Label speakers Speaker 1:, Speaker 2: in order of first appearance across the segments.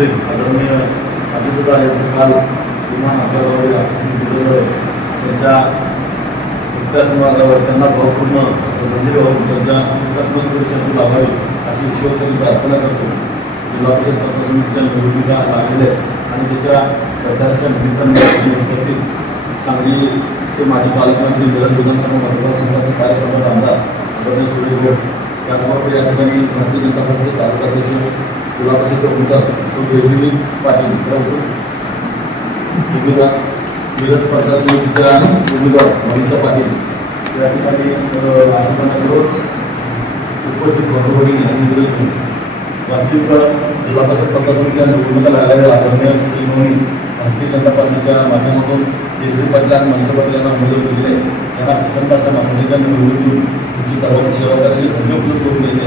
Speaker 1: मुख्यमंत्री आदरणीय अजितदादा यांचं काल किमान आपल्याजवळ ऑफिसमध्ये त्यांच्या निवार्गावर त्यांना भावपूर्ण श्रद्धांजली वाहून त्यांच्या नित्यात्मक शब्द अशी ईश्वरची करतो. जिल्हा परिषद पक्षसमितीच्या लागलेल्या आणि त्याच्या प्रचाराच्या निमित्ताने सांगलीचे माजी पालकमंत्री मिलन विधानसभा मतदारसंघाचे कार्यसंघ आमदार गणेश सुरेश गट त्याचबरोबर या ठिकाणी भारतीय जनता पक्षाचे तालुकाध्यक्ष जिल्हा परिषदचे उमेदवार सौ जयश्री पाटील परंतु उमेदवार मिरज पंचायत समितीच्या उमेदवार मनीषा पाटील या ठिकाणी अ, आजोबांना सर्वच उपस्थित बंधुभगिनी आणि मित्रमैत्रिणी वास्तविक जिल्हा परिषद पंचायत समिती निवडणुका लागलेल्या आदरणीय श्री म्हणून भारतीय जनता पार्टीच्या माध्यमातून केसरी पाटील आणि मनीषा पाटील यांना उमेदवार दिले. त्यांना प्रचंड अशा मागणीच्या निवडून तुमची सर्वांची सेवा करण्याची संधी उपलब्ध करून द्यायची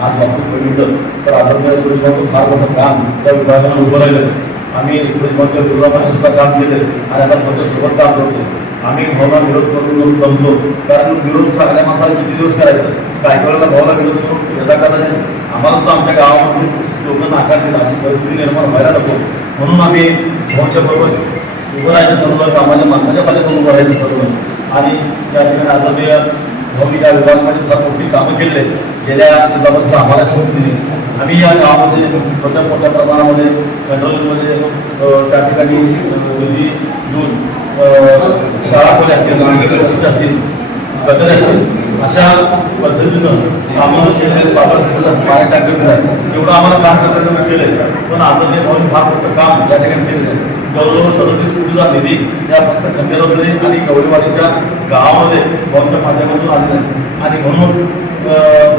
Speaker 1: आज वास्तव मिळलं तर आदरणीय सुरेशभाऊचं फार मोठं काम त्या विभागानं उभं राहिलं. आहे. आम्ही सुरेशभाऊच्या विरोधामध्ये सुद्धा काम केलं आणि आता त्याच्यासोबत काम करतो आम्ही भावना विरोध करून जमतो. कारण विरोध चांगल्या माणसाला किती दिवस करायचं? काही वेळेला भावना विरोध करून यदा करायचं आम्हाला सुद्धा आमच्या गावामध्ये लोक नाकारतील अशी परिस्थिती निर्माण व्हायला नको. म्हणून आम्ही भाऊच्या बरोबर उभं राहायचं बरोबर कामाच्या माणसाच्या पाठीतून उभं राहायचं बरोबर आणि त्या ठिकाणी आदरणीय भूमी या विभागामध्ये फार मोठी कामं केलेली आहेत गेल्या सुद्धा आम्हाला शोध दिली. आम्ही या गावामध्ये छोट्या मोठ्या प्रमाणामध्ये कंट्रोलमध्ये त्या ठिकाणी अ, दूध शाळा खोल्या असतील नागरिक असतील गटर असतील अशा पद्धतीनं आम्हाला शेतकरी बाबा पाय टाकलेलं आहे जेवढं आम्हाला काम करताना केलं आहे पण आपण हे भाऊन फार मोठं काम या ठिकाणी केलेलं आहे जवळजवळ सदतीस कोटीचा निधी या फक्त खंडेरोधने आणि गौरीवाडीच्या गावामध्ये बॉम्बच्या माध्यमातून आलेला आहे. आणि म्हणून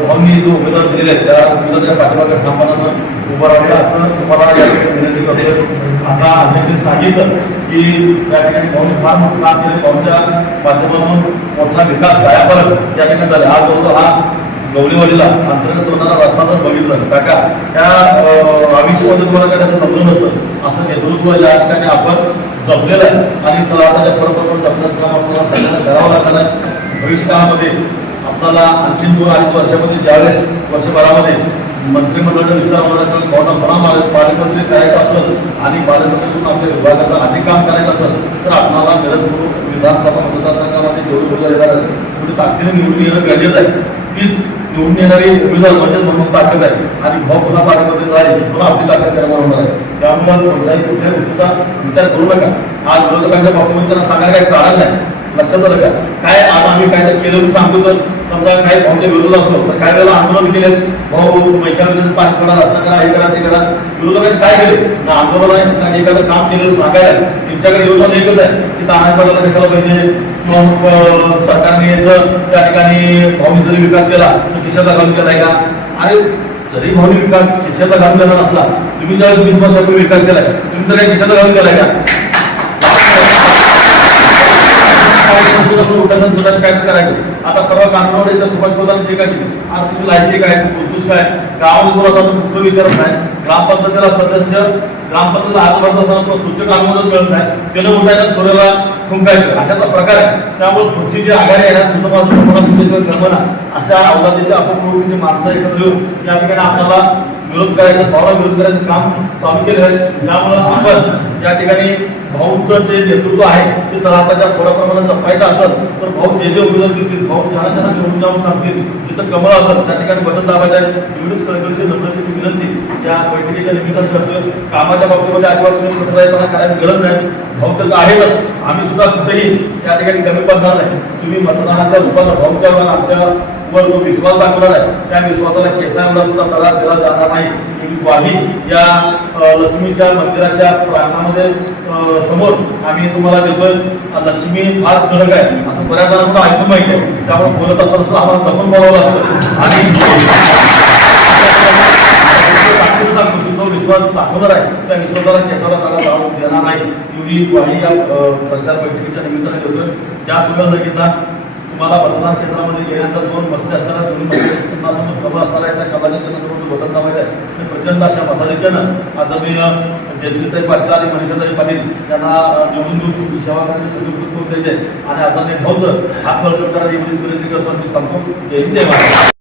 Speaker 1: बॉम्बनी जो उमेदवार दिलेले आहेत त्या उमेदवाराच्या पाठीमागे ठामपणानं उभं राहिलं असं तुम्हाला या ठिकाणी विनंती करतोय. आता अध्यक्षांनी सांगितलं की या ठिकाणी भाऊने फार मोठं काम केलं. माध्यमातून मोठा विकास कायापालक या ठिकाणी झाला. हा जवळजवळ हा गवळीवाडीला अंतर्गत होणारा रस्ता जर बघितलं. काका त्या अं, आयुष्यामध्ये तुम्हाला काय असं जमलं नसतं. असं नेतृत्व या ठिकाणी आपण जपलेलं आहे. आणि आताच्या बरोबर जपण्याचं काम आपल्याला सगळ्यांना करावं लागणार आहे. भविष्य काळामध्ये आपल्याला आणखीन दोन अडीच वर्षामध्ये ज्यावेळेस वर्षभरामध्ये मंत्रिमंडळाच्या विस्तार होण्याचा मोठा कोणा पालकमंत्री करायचं असेल आणि पालकमंत्रीकडून आपल्या विभागाचं अधिक काम करायचं असेल तर आपल्याला गरज विधानसभा मतदारसंघामध्ये जेवढे उमेदवार येणार आहेत तेवढी ताकदीने निवडून येणं गरजेचं आहे. निवडून येणारी उमेदवार म्हणजे म्हणून ताकद आहे. आणि भाऊ पुन्हा पालकमंत्री झाले पुन्हा आपली ताकद निर्माण होणार आहे. त्यामुळे कोणत्याही कुठल्याही गोष्टीचा विचार करू नका. आज विरोधकांच्या बाबतीमध्ये त्यांना सांगायला काही कारण नाही. लक्षात आलं का? काय आज आम्ही काय तर केलं सांगतो तर समजा काही भाऊच्या विरोध असतो तर काय वेळेला आंदोलन केले? भाऊ मैशामध्ये पाणी पडा रस्ता करा हे करा ते करा. विरोधकांनी काय केले? ना आंदोलन आहे ना एखादं काम केलेलं सांगायला त्यांच्याकडे योजना एकच आहे की तानाय पडायला कशाला पाहिजे? किंवा सरकारने याचं त्या ठिकाणी भाऊनी जरी विकास केला तर खिशाचा घालून केलाय का? आणि जरी भाऊनी विकास खिशाचा घालून केला नसला तुम्ही ज्यावेळेस वीस वर्षापूर्वी विकास केलाय तुम्ही तर काही खिशाचा घालून केलाय का? उठासन सुद्धा काय तर करायचं आता परवा कानपूरमध्ये इथं सुभाष प्रधान जे काय केलं आज तुझी लायकी काय तू बोलतोस काय? गावामध्ये तुला असं विचारत नाही. ग्रामपंचायतीला सदस्य ग्रामपंचायतीला हातभार असताना तुला सूचक अनुमोदन मिळत नाही त्यानं उठायचं सूर्याला थुंकायचं अशाचा प्रकार आहे त्यामुळे पुढची जी आघाडी आहे ना तुझं बाजूला तुम्हाला तुझ्याशिवाय कल्पना अशा अवलादीच्या अपप्रवृत्तीची माणसं एकत्र येऊन या ठिकाणी आपल्याला विरोध करायचा भावाला विरोध करायचं काम चालू केलं आहे. त्यामुळं आपण या ठिकाणी भाऊचं जे नेतृत्व आहे ते जर आता त्या थोड्या प्रमाणात जपायचं असेल तर भाऊ जे जे उमेदवार देतील भाऊ ज्यांना ज्यांना निवडून जाऊन सांगतील जिथं कमळ असेल त्या ठिकाणी बदल दाबायचं आहे. एवढीच कळकळीची नम्रतेची विनंती त्या बैठकीच्या निमित्तानं करतोय. कामाच्या बाबतीमध्ये अजिबात तुम्ही प्रतिभायपणा करायची गरज नाही. भाऊ तर आहेतच. आम्ही सुद्धा कुठेही त्या ठिकाणी कमी पडणार नाही. तुम्ही मतदानाच्या रूपानं भाऊच्या आमच्या वर जो विश्वास दाखवणार आहे त्या विश्वासाला केसांना सुद्धा तलाक दिला जाणार नाही. ही ग्वाही या लक्ष्मीच्या मंदिराच्या प्रांगणामध्ये समोर आम्ही तुम्हाला देतोय लक्ष्मी फार कडक आहे. असं बऱ्याच जणांना ऐकून माहिती आहे. त्यामुळे बोलत असताना सुद्धा आम्हाला जपून बोलावं लागतं. आणि सांगतो जो विश्वास दाखवणार आहे. त्या विश्वासाला केसाला त्याला जाऊ देणार नाही. एवढी ग्वाही या प्रचार बैठकीच्या निमित्ताने देतोय. ज्या चुका सांगितला तुम्हाला मतदान केंद्रामध्ये गेल्यानंतर दोन मसले असताना दोन्ही मसले चिन्हासमोर असणार आहे त्या कमळाच्या चिन्हासमोर बटन दाबायचं आहे. प्रचंड अशा मताधिक्यानं आदरणीय जयश्रीताई पाटील आणि मनीषाताई पाटील त्यांना निवडून देऊन सेवा करण्याची संधी उपलब्ध करून द्यायची आहे आणि आदरणीय भाऊचं हात बळकट करायची एवढीच विनंती करतो आणि मी थांबतो जय हिंद जय